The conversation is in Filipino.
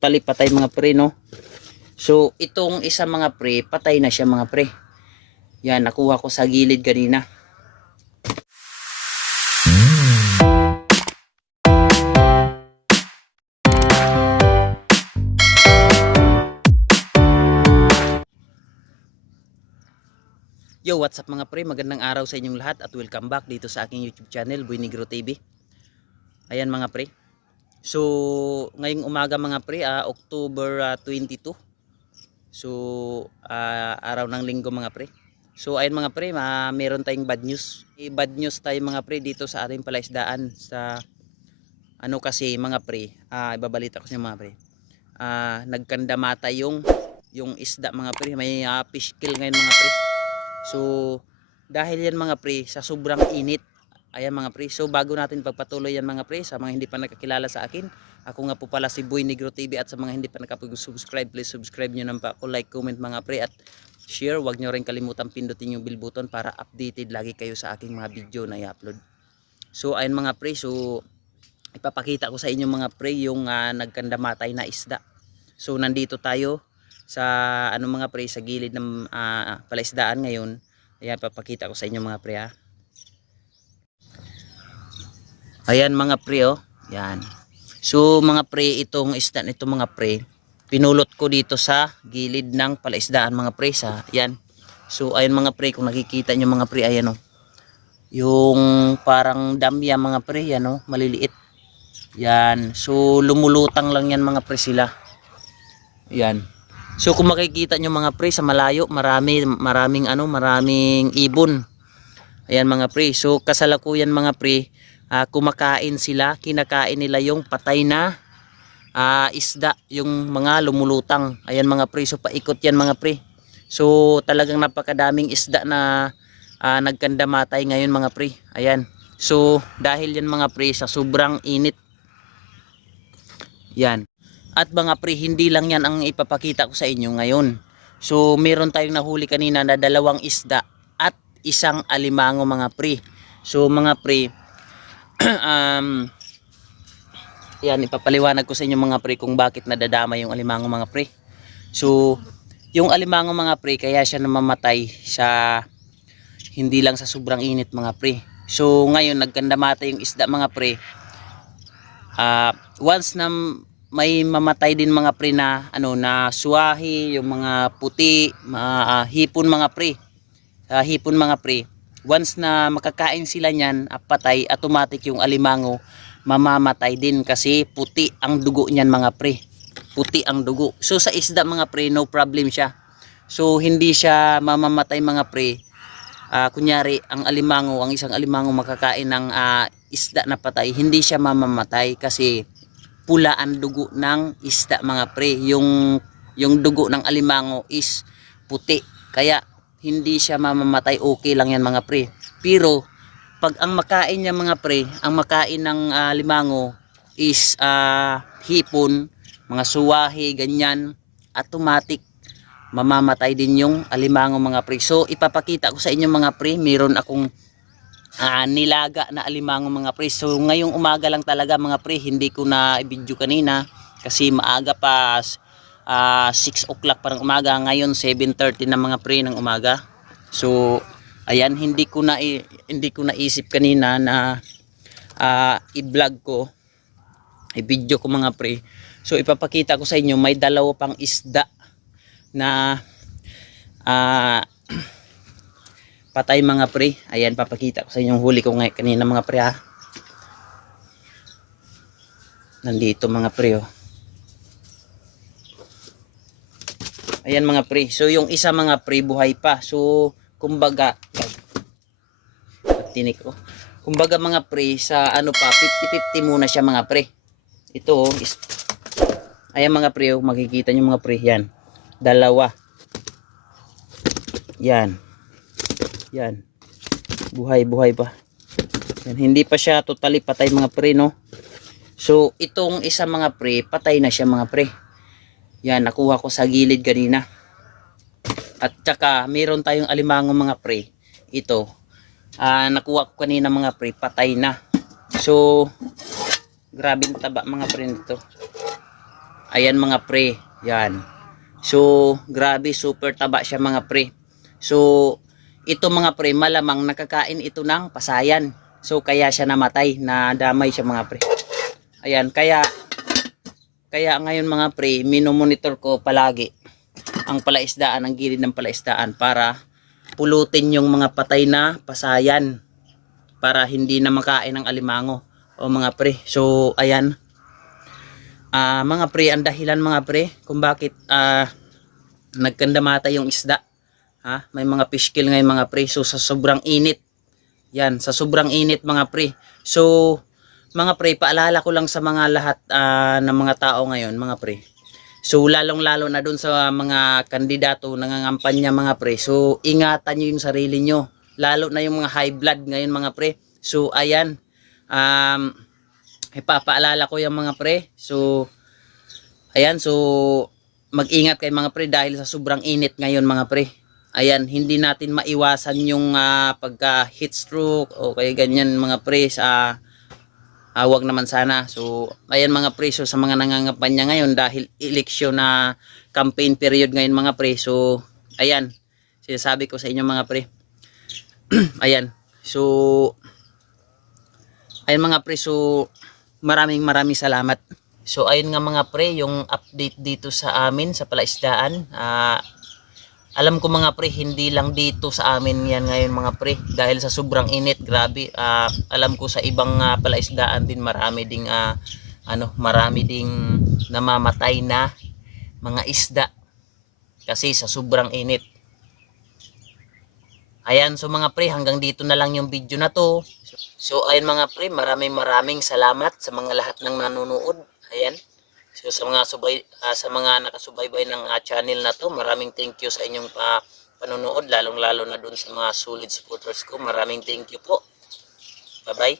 totally patay mga pre, no. So itong isa mga pre, patay na siya mga pre. Yan, nakuha ko sa gilid kanina. Yo, what's up mga pre? Magandang araw sa inyong lahat at welcome back dito sa aking YouTube channel, Boy Negro TV. Ayan mga pre. So, ngayong umaga mga pre, October 22. So, araw ng linggo mga pre. So, ayan mga pre, meron tayong bad news. Bad news tayo mga pre dito sa ating palaisdaan sa ano kasi mga pre, ibabalita ko sa mga pre. Nagkandamata yung isda mga pre, may fish kill ngayon mga pre. So dahil yan mga pre sa sobrang init, ayan mga pre, so bago natin pagpatuloy yan mga pre, sa mga hindi pa nakakilala sa akin, ako nga po pala si Boy Negro TV, at sa mga hindi pa nakapag-subscribe, please subscribe nyo naman pa ako, like, comment mga pre, at share. Huwag nyo rin kalimutan pindutin yung bell button para updated lagi kayo sa aking mga video na i-upload. So ayan mga pre, so ipapakita ko sa inyo mga pre yung nagkandamatay na isda. So nandito tayo sa ano mga pre, sa gilid ng palaisdaan ngayon. Ayan, papakita ko sa inyo mga pre Ayan mga pre Yan. So mga pre, itong isda nito mga pre, pinulot ko dito sa gilid ng palaisdaan mga pre sa yan. So ayan mga pre, kung nakikita nyo mga pre, ayan yung parang damya mga pre, yan maliliit. Yan. So lumulutang lang yan mga pre sila. Yan. So kung makikita nyo mga pre sa malayo, maraming ibon. Ayan mga pre. So kasalukuyan mga pre, kumakain sila, kinakain nila yung patay na isda, yung mga lumulutang. Ayan mga pre. So paikot yan mga pre. So talagang napakadaming isda na nagkandamatay ngayon mga pre. Ayan. So dahil yan mga pre sa sobrang init. Yan. At mga pre, hindi lang yan ang ipapakita ko sa inyo ngayon. So meron tayong nahuli kanina na 2 isda at 1 alimango mga pre. So mga pre, yan, ipapaliwanag ko sa inyo mga pre kung bakit nadadama yung alimango mga pre. So yung alimango mga pre, kaya siya namamatay sa hindi lang sa sobrang init mga pre. So ngayon nagkandamata yung isda mga pre. Once na may mamatay din mga pre na na suwahi, yung mga puti, hipon mga pre. Hipon mga pre. Once na makakain sila niyan, patay, automatic yung alimango mamamatay din kasi puti ang dugo niyan mga pre. Puti ang dugo. So sa isda mga pre, no problem siya. So hindi siya mamamatay mga pre. Kunyari ang alimango, ang isang alimango makakain ng isda na patay, hindi siya mamamatay kasi pula ang dugo ng isda mga pre. Yung dugo ng alimango is puti, kaya hindi siya mamamatay, okay lang yan mga pre. Pero pag ang makain niya mga pre, ang makain ng alimango is hipon, mga suwahi, ganyan, automatic mamamatay din yung alimango mga pre. So ipapakita ko sa inyo mga pre, meron akong nilaga na alimango mga pre. So ngayong umaga lang talaga mga pre, hindi ko na i-video kanina kasi maaga pa, 6 o'clock parang umaga. Ngayon 7:30 na mga pre ng umaga. So ayan, hindi ko na isip kanina na i-vlog ko, i-video ko mga pre. So ipapakita ko sa inyo, may 2 pang isda na patay mga pre. Ayan, papakita ko sa inyo yung huli ko ngayon kanina mga pre Nandito mga pre Ayan mga pre. So yung isa mga pre buhay pa. So kumbaga tinik ko. Kumbaga mga pre, sa pa 50-50 muna siya mga pre. Ito ayan mga pre, makikita nyo mga pre, yan 2. Yan. Buhay pa. Yan, hindi pa siya totally patay mga pre, no. So itong isa mga pre, patay na siya mga pre. Yan, nakuha ko sa gilid kanina. At saka meron tayong alimango mga pre. Ito, nakuha ko kanina mga pre, patay na. So grabing taba mga pre nito. Ayan mga pre, yan. So, grabe, super taba siya mga pre. So, ito mga pre, malamang nakakain ito ng pasayan. So, kaya siya namatay, nadamay siya mga pre. Ayan, kaya ngayon mga pre, minomonitor ko palagi ang palaisdaan, ang gilid ng palaisdaan para pulutin yung mga patay na pasayan para hindi na makain ng alimango o mga pre. So, ayan. Mga pre, ang dahilan mga pre kung bakit nagkandamata yung isda. May mga fish kill ngayon mga pre. So sa sobrang init. Yan, sa sobrang init mga pre. So mga pre, paalala ko lang sa mga lahat ng mga tao ngayon mga pre. So lalong lalo na dun sa mga kandidato nangangampanya mga pre. So ingatan nyo yung sarili nyo. Lalo na yung mga high blood ngayon mga pre. So ayan. Ipapaalala ko yung mga pre. So ayan, so mag-ingat kayo mga pre dahil sa sobrang init ngayon mga pre. Ayan, hindi natin maiwasan yung pagka heat stroke o kaya ganyan mga pre sa wag naman sana. So ayan mga pre, so sa mga nangangampanya ngayon dahil eleksyon na campaign period ngayon mga pre. So ayan, sinasabi ko sa inyo mga pre. Ayan. So ayan mga pre, so maraming salamat. So ayun nga mga pre, yung update dito sa amin sa palaisdaan. Alam ko mga pre, hindi lang dito sa amin yan ngayon mga pre. Dahil sa sobrang init, grabe. Alam ko sa ibang palaisdaan din marami ding marami ding namamatay na mga isda kasi sa sobrang init. Ayan, so mga pre, hanggang dito na lang yung video na to. So ayun mga pre, maraming salamat sa mga lahat ng nanonood. Ayan. So sa mga nakasubaybay ng channel na to, maraming thank you sa inyong panonood, lalong-lalo na dun sa mga solid supporters ko. Maraming thank you po. Bye-bye.